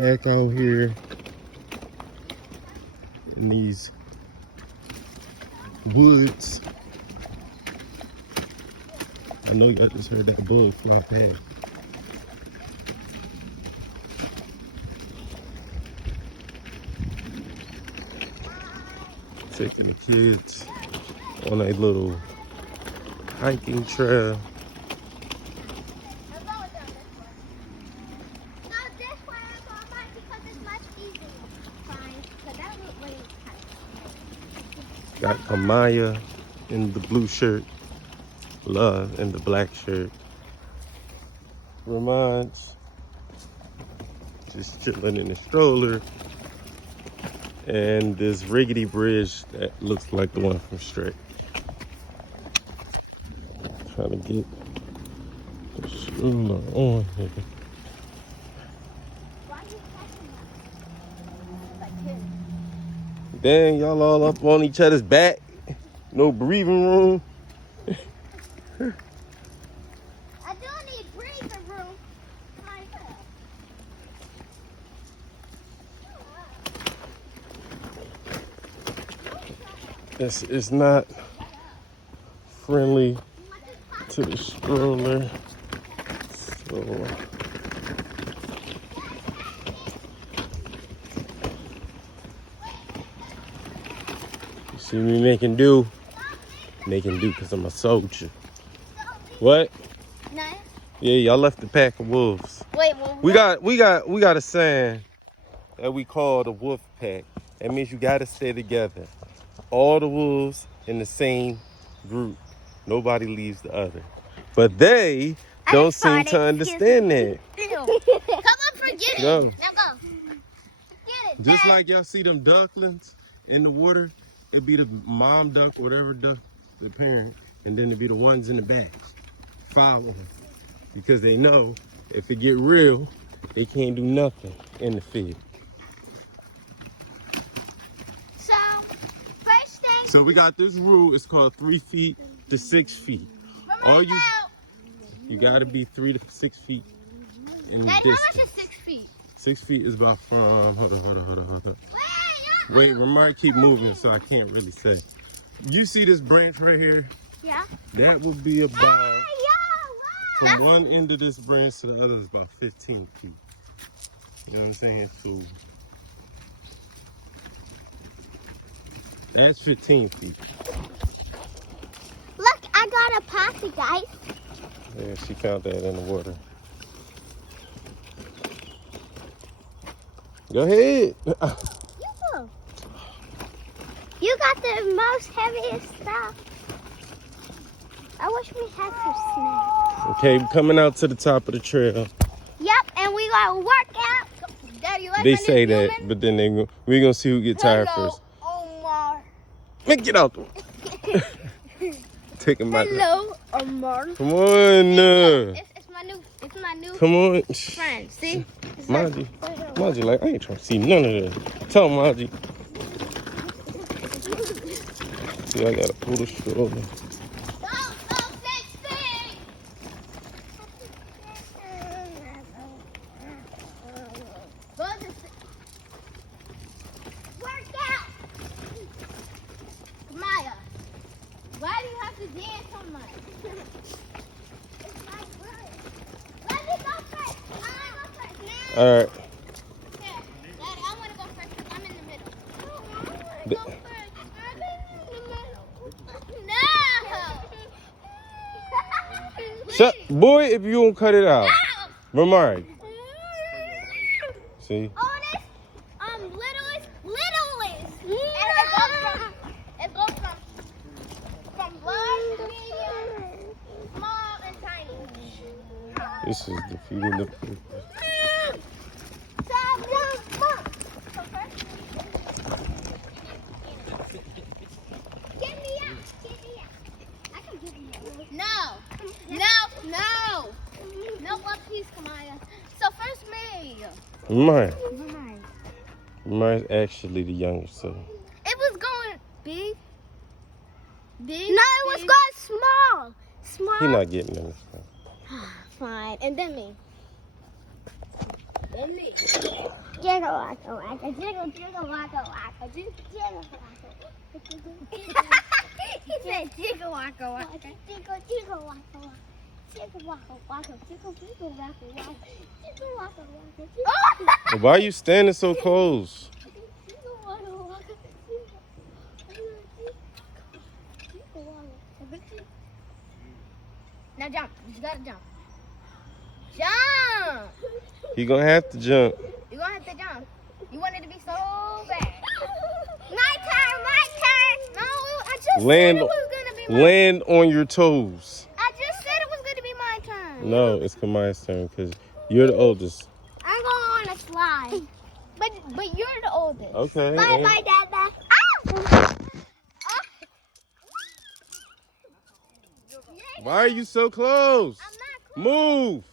back out here in these woods. I know y'all just heard that bull fly past. Taking the kids on a little hiking trail. Got Kamaya in the blue shirt, Love in the black shirt. Reminds just chilling in the stroller. And this rickety bridge that looks like the one from Shrek. Trying to get the stroller on here. Dang, y'all all up on each other's back. No breathing room. I do need breathing room. It's not friendly to the stroller. So you see me making do because I'm a soldier. What? No. Yeah, y'all left the pack of wolves. Wait, well, We got a saying that we call the wolf pack. That means you gotta stay together. All the wolves in the same group. Nobody leaves the other. But they don't seem to understand that. Come on, forget it. Go. Now go. Forget it. Just like y'all see them ducklings in the water, it'd be the mom duck, whatever duck, the parent, and then it'd be the ones in the back. Follow them. Because they know if it get real, they can't do nothing in the field. So, first thing. So we got this rule, it's called 3 feet to 6 feet. All you gotta be 3 to 6 feet in How distance. much is 6 feet? 6 feet is about from, hold on. Wait, Ramar keep moving, so I can't really say. You see this branch right here? Yeah. That would be about, Wow. from one end of this branch to the other is about 15 feet. You know what I'm saying? So that's 15 feet. Look, I got a posse, guys. Yeah, she found that in the water. Go ahead. You got the most heaviest stuff. I wish we had some snacks. Okay, we're coming out to the top of the trail. Yep, and we got to work out. Daddy, you like They my say new that, human? but then we're gonna see who get tired Hello, first. Omar. Man, get out the way. Take him out. Hello, Omar. Come on. It's my new Come on. friend. See? Maji, like, I ain't trying to see none of that. Tell him, Maji. See, I gotta pull the stroller. Work out. Maya, why do you have to dance so much? It's my bird. Let me go first. I want to go first. No. All right. Here, Daddy, I want to go first because I'm in the middle. I want to go first. I'm in the middle. No. Shut, boy, if you don't cut it out. No. Ramari. See? Oh, this littlest. It goes from large, medium, small, and tiny. This is the feeding the. Get me out. I can give you No. No one piece, Kamaya. So first me. Ramari. Ramari's actually the youngest, so. It was going big. No, it was going small. He's not getting in this one. Fine. And then me. Jiggle waka waka, jiggle jiggle waka waka, jiggle waka. He said jiggle waka waka, jiggle jiggle waka waka, jiggle waka waka, jiggle jiggle waka waka, jiggle waka waka. Why are you standing so close? Jiggle waka waka, jiggle waka. Now jump. You gotta jump. Jump! He gonna have to jump. You're gonna have to jump. You want it to be so bad. My turn, my turn. No, I just said it was gonna be my turn. Land on your toes. I just said it was gonna be my turn. No, it's Kamaya's turn because you're the oldest. I'm going on a slide. But you're the oldest. Okay. Bye bye, Dada. Why are you so close? I'm not close. Move.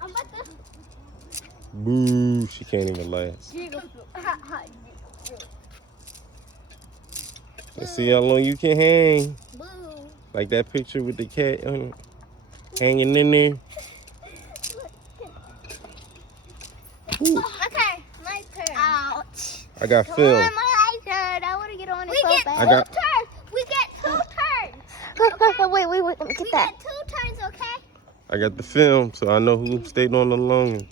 I'm about to Boo. She can't even last. jiggle. Let's see how long you can hang. Boo. Like that picture with the cat hanging in there. Okay, my turn. Ouch. I got Come film. on, my turn. I want to get on it so bad. I got- turns. We get 2 turns. Wait, let me We get get that. 2 turns, okay? I got the film, so I know who stayed on the longest.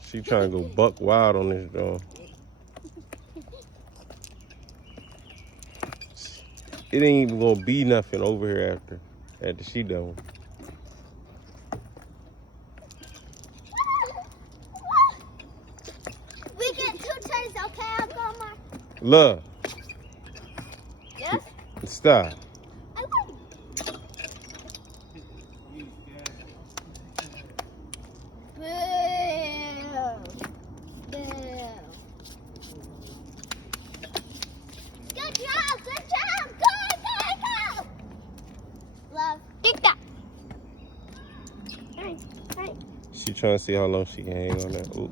She trying to go buck wild on this dog. It ain't even gonna be nothing over here after she done. We get 2 turns, okay? I'll go my. Love, Yes? stop. I like Good job, good job. Go. Love. Take that. She trying to see how long she can hang on that. Ooh.